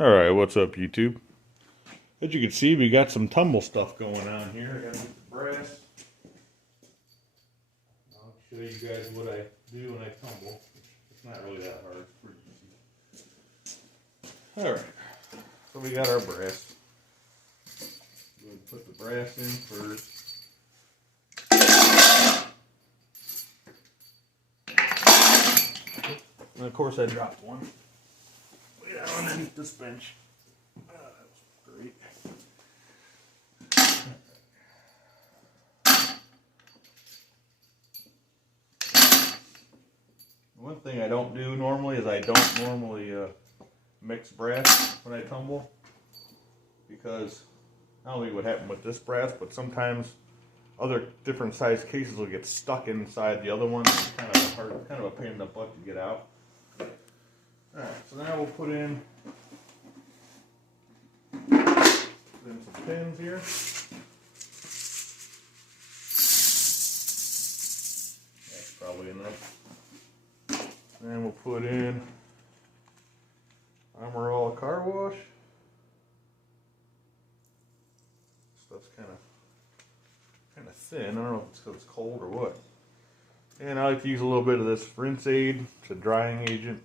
Alright, what's up YouTube? As you can see, we got some tumble stuff going on here. I gotta get the brass. I'll show you guys what I do when I tumble. It's not really that hard. It's pretty easy. Alright, so we got our brass. We'll put the brass in first. And of course I dropped one. Way down underneath this bench. That was great. One thing I don't do normally is I don't normally mix brass when I tumble, because I don't think what happened with this brass, but sometimes other different size cases will get stuck inside the other one. It's kind of hard, kind of a pain in the butt to get out. Alright, so now we'll put in some pins here. That's probably enough. And we'll put in Armor All car wash. Stuff's kind of thin. I don't know if it's because it's cold or what. And I like to use a little bit of this rinse aid. It's a drying agent.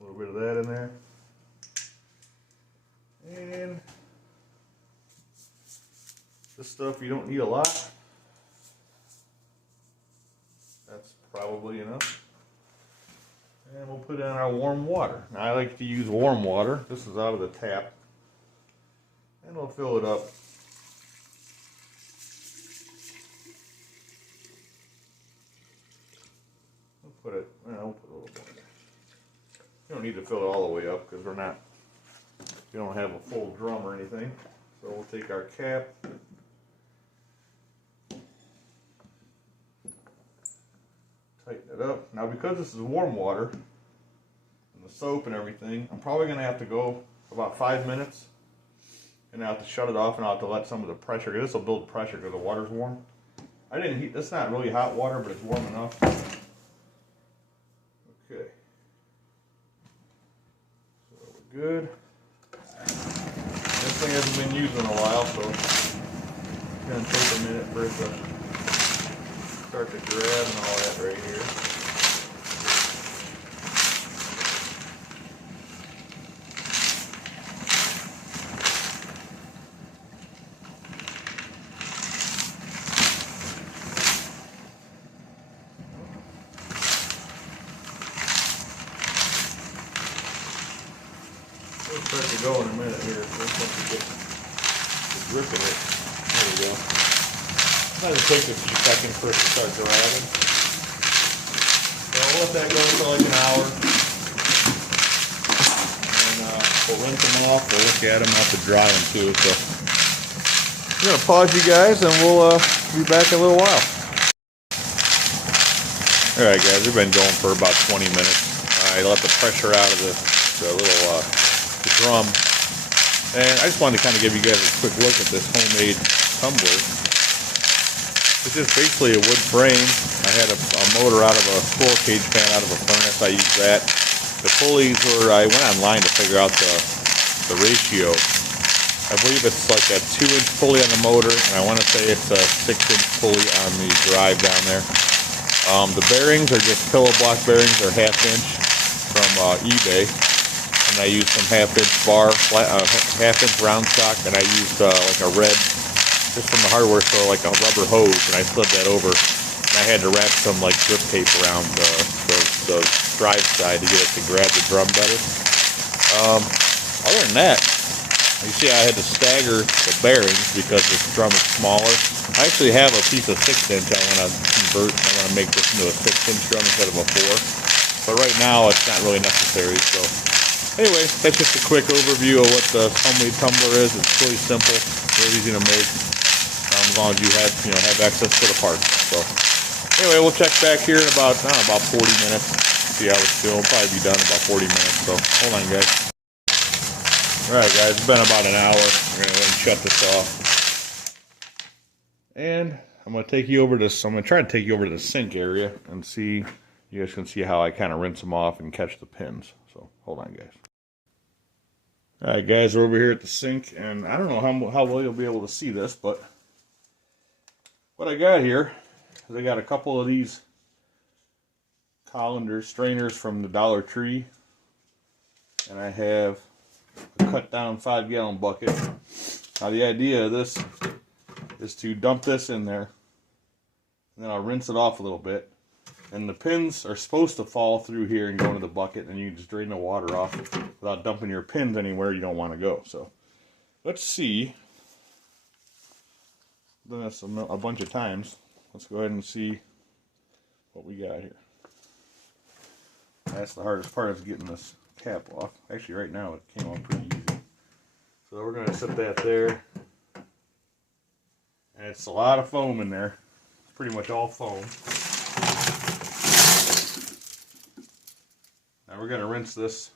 A little bit of that in there. And this stuff you don't need a lot. That's probably enough. And we'll put in our warm water. Now I like to use warm water. This is out of the tap. And we'll fill it up. We'll put it a little more. You don't need to fill it all the way up because we don't have a full drum or anything. So we'll take our cap. Tighten it up. Now because this is warm water, and the soap and everything, I'm probably going to have to go about 5 minutes. And I have to shut it off and I'll have to let some of the pressure, because this will build pressure because the water's warm. I didn't heat, this is not really hot water, but it's warm enough. Okay. So we're good. This thing hasn't been used in a while, so it's going to take a minute for it to start to grab and all that right here. It'll start to go in a minute here, so once you get the grip of it. There we go. It'll take a few seconds for it to start grabbing. So I'll let that go for like an hour. And we'll rinse them off, we'll look at them, I'll have to dry them too. So I'm going to pause you guys and we'll be back in a little while. Alright guys, we've been going for about 20 minutes. I let the pressure out of the little the drum. And I just wanted to kind of give you guys a quick look at this homemade tumbler. It's just basically a wood frame. I had a motor out of a squirrel cage fan out of a furnace. I used that. The pulleys were, I went online to figure out the ratio. I believe it's like a 2-inch pulley on the motor, and I want to say it's a 6-inch pulley on the drive down there. The bearings are just pillow block bearings, or 1/2 inch from eBay. And I used some 1/2 inch bar, 1/2 inch round stock, and I used like a red, just from the hardware store, like a rubber hose, and I slid that over. And I had to wrap some like grip tape around the drive side to get it to grab the drum better. Other than that, you see I had to stagger the bearings because this drum is smaller. I actually have a piece of 6-inch I want to convert. I want to make this into a 6-inch drum instead of a 4. But right now it's not really necessary. So anyway, that's just a quick overview of what the homemade tumbler is. It's really simple, really easy to make. As long as you have access to the parts. So anyway, we'll check back here in about 40 minutes. See how it's doing. We'll probably be done in about 40 minutes. So hold on, guys. All right, guys. It's been about an hour. We're gonna go ahead and shut this off. And I'm gonna take you over to. I'm gonna try to take you over to the sink area and see. You guys can see how I kind of rinse them off and catch the pins. So hold on, guys. Alright guys, we're over here at the sink, and I don't know how well you'll be able to see this, but what I got here is I got a couple of these colander strainers from the Dollar Tree, and I have a cut down 5-gallon bucket. Now the idea of this is to dump this in there, and then I'll rinse it off a little bit. And the pins are supposed to fall through here and go into the bucket, and you can just drain the water off without dumping your pins anywhere you don't want to go. So let's see. I've done this a bunch of times. Let's go ahead and see what we got here. That's the hardest part, is getting this cap off. Actually, right now it came off pretty easy. So we're going to set that there. And it's a lot of foam in there. It's pretty much all foam. Now we're going to rinse this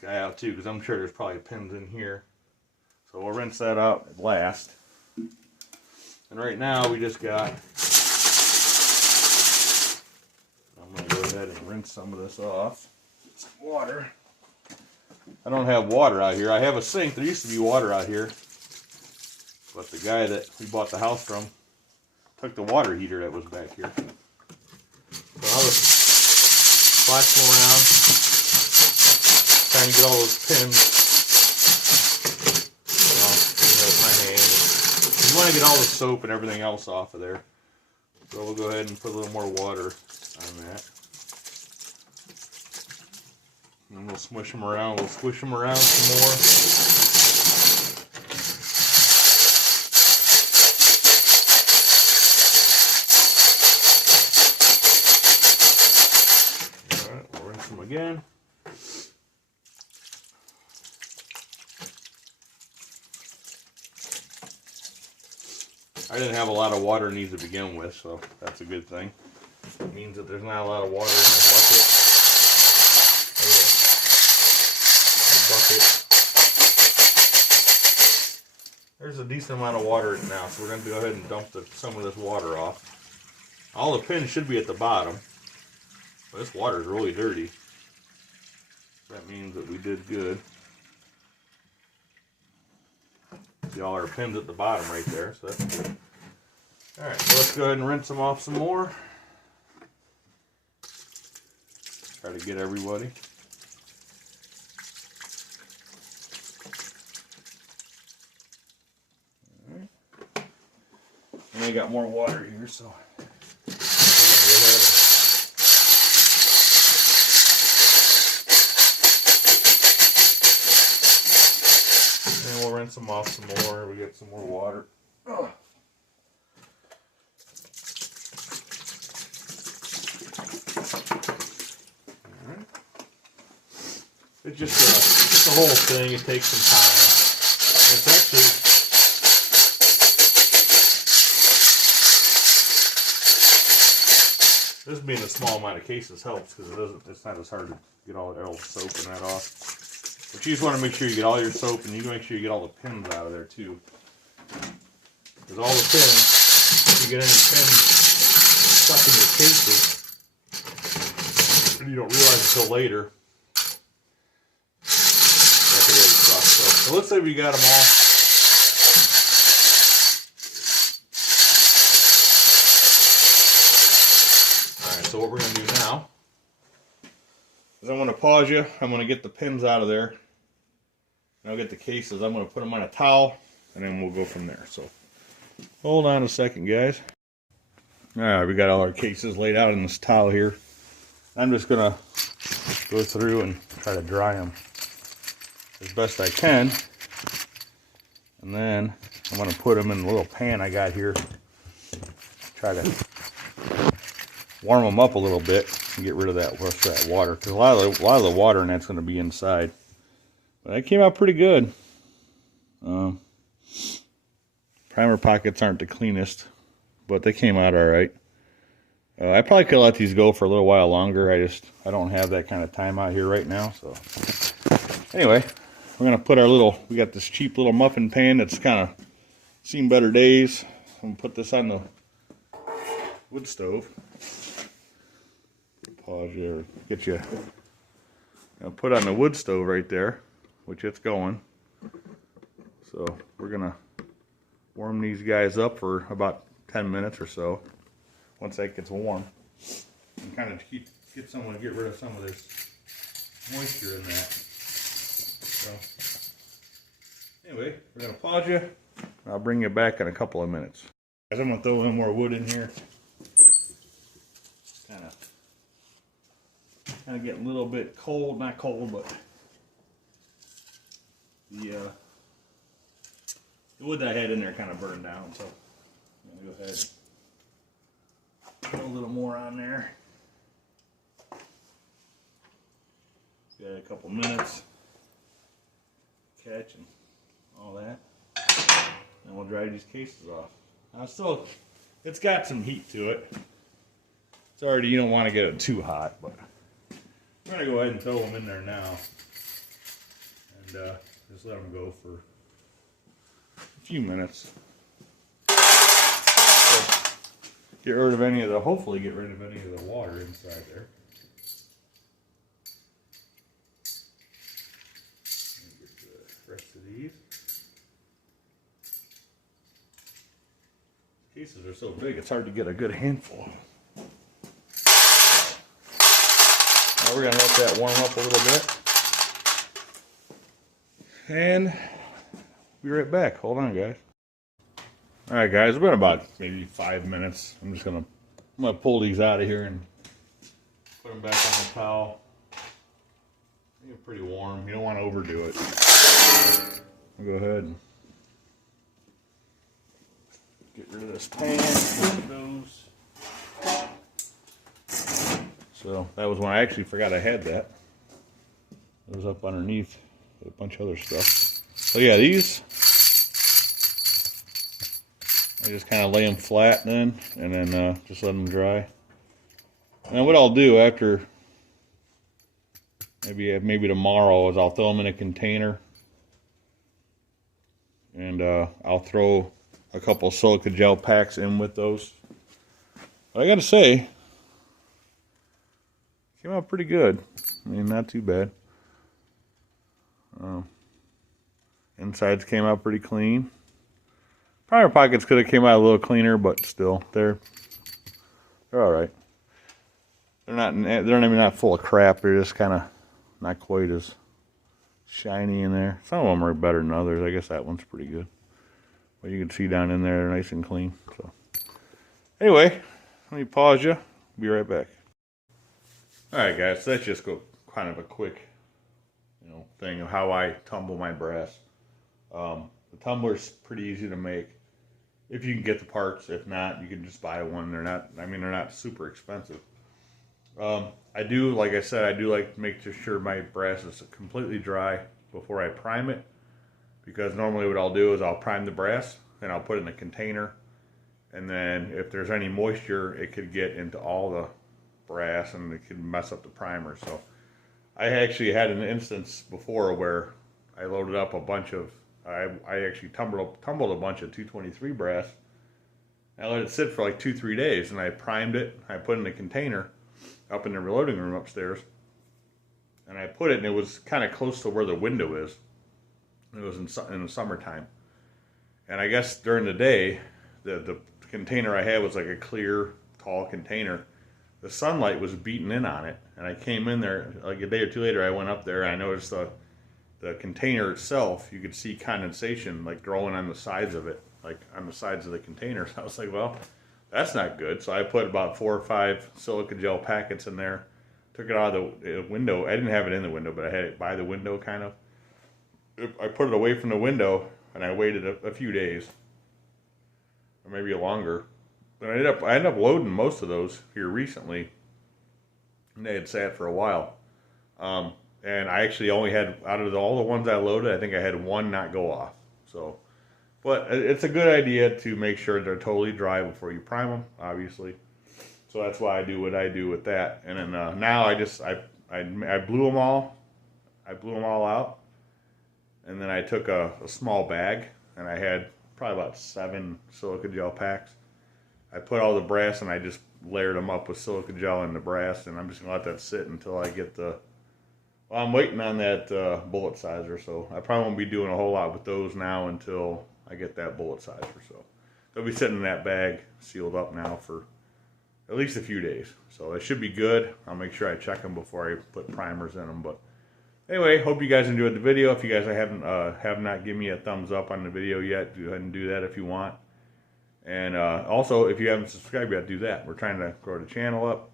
guy out too, because I'm sure there's probably pins in here. So we'll rinse that out at last. And right now we just got, I'm going to go ahead and rinse some of this off. Some water. I don't have water out here. I have a sink. There used to be water out here, but the guy that we bought the house from took the water heater that was back here. So I'll just splash them around, trying to get all those pins. With my hand. You want to get all the soap and everything else off of there. So we'll go ahead and put a little more water on that. And then we'll smush them around. We'll squish them around some more. Again. I didn't have a lot of water in these to begin with, so that's a good thing. It means that there's not a lot of water in the bucket. There's a decent amount of water in it now, so we're going to go ahead and dump some of this water off. All the pins should be at the bottom, but this water is really dirty. That means that we did good. See all our pins at the bottom right there, so that's good. Alright, so let's go ahead and rinse them off some more. Try to get everybody. Alright. And I got more water here, so rinse them off some more. We get some more water. Ugh. Alright. It's just a whole thing. It takes some time. And it's actually this being a small amount of cases helps, because it's not as hard to get all the soap and that off. But you just want to make sure you get all your soap, and you make sure you get all the pins out of there too. Because all the pins, if you get any pins stuck in your cases, and you don't realize until later, that's really stuck. So let's say we got them all. Alright, so what we're going to do now is I'm going to pause you. I'm going to get the pins out of there. And I'll get the cases. I'm going to put them on a towel, and then we'll go from there. So hold on a second, guys. Alright, we got all our cases laid out in this towel here. I'm just going to go through and try to dry them as best I can. And then I'm going to put them in a little pan I got here. Try to warm them up a little bit and get rid of that water, because a lot of the water in that's going to be inside. But that came out pretty good. Primer pockets aren't the cleanest, but they came out all right. I probably could let these go for a little while longer. I don't have that kind of time out here right now. So anyway, we're gonna put we got this cheap little muffin pan that's kind of seen better days. I'm gonna put this on the wood stove. Pause here, get you. Put on the wood stove right there. which it's going. So we're gonna warm these guys up for about 10 minutes or so. Once that gets warm, and kind of get rid of some of this moisture in that. So anyway, we're gonna pause you. I'll bring you back in a couple of minutes. Guys, I'm gonna throw a little more wood in here. Kind of getting a little bit cold, not cold, but the wood that I had in there kind of burned down. So I'm gonna go ahead, put a little more on there. Got a couple minutes, catch and all that, and we'll dry these cases off. Now it's got some heat to it. It's already, you don't want to get it too hot, but I'm gonna go ahead and throw them in there now, and just let them go for a few minutes. So get rid of any of the, hopefully get rid of any of the water inside there. Rest of these cases are so big it's hard to get a good handful. Now we're gonna let that warm up a little bit, and be right back. Hold on, guys. All right, guys, it's been about maybe 5 minutes. I'm gonna pull these out of here and put them back on the towel. They're pretty warm. You don't want to overdo it. I'll go ahead and get rid of this pan. So that was when I actually forgot I had that. It was up underneath with a bunch of other stuff. So yeah, these I just kind of lay them flat then, and then just let them dry. And what I'll do after maybe tomorrow is I'll throw them in a container. And I'll throw a couple silica gel packs in with those. But I gotta say, came out pretty good. I mean, not too bad. Insides came out pretty clean. Primer pockets could have came out a little cleaner, but still, they're all right. They're not full of crap. They're just kind of not quite as shiny in there. Some of them are better than others. I guess that one's pretty good. But you can see down in there, they're nice and clean. So anyway, let me pause you. Be right back. All right, guys. So that's just kind of a quick, thing of how I tumble my brass. The tumbler's pretty easy to make if you can get the parts. If not, you can just buy one. They're not super expensive. Like I said, I do like to make sure my brass is completely dry before I prime it, because normally what I'll do is I'll prime the brass and I'll put it in a container, and then if there's any moisture, it could get into all the brass and it could mess up the primer. So I actually had an instance before where I loaded up a bunch of, I actually tumbled a bunch of 223 brass. I let it sit for like 2-3 days, and I primed it. I put it in a container up in the reloading room upstairs, and I put it, and it was kind of close to where the window is. It was in the summertime, and I guess during the day, the container I had was like a clear, tall container. The sunlight was beating in on it, and I came in there like a day or two later. I went up there, and I noticed the container itself, you could see condensation like growing on the sides of it, like on the sides of the container. So I was like, well, that's not good. So I put about 4 or 5 silica gel packets in there, took it out of the window. I didn't have it in the window, but I had it by the window kind of. I put it away from the window, and I waited a few days, or maybe longer. But I ended up loading most of those here recently, and they had sat for a while. And I actually only had, out of all the ones I loaded, I think I had one not go off. So, but it's a good idea to make sure they're totally dry before you prime them, obviously. So that's why I do what I do with that. And then now I blew them all. I blew them all out. And then I took a small bag, and I had probably about 7 silica gel packs. I put all the brass, and I just layered them up with silica gel and the brass, and I'm just gonna let that sit until I get the Well, I'm waiting on that bullet sizer, so I probably won't be doing a whole lot with those now until I get that bullet sizer. So they'll be sitting in that bag sealed up now for at least a few days. So it should be good. I'll make sure I check them before I put primers in them. But anyway, hope you guys enjoyed the video. If you guys have not given me a thumbs up on the video yet, go ahead and do that if you want. And also, if you haven't subscribed yet, do that. We're trying to grow the channel up.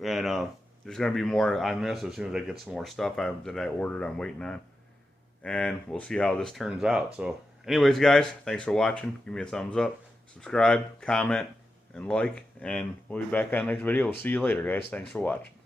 And there's going to be more on this as soon as I get some more stuff that I ordered, I'm waiting on. And we'll see how this turns out. So anyways, guys, thanks for watching. Give me a thumbs up, subscribe, comment, and like. And we'll be back on the next video. We'll see you later, guys. Thanks for watching.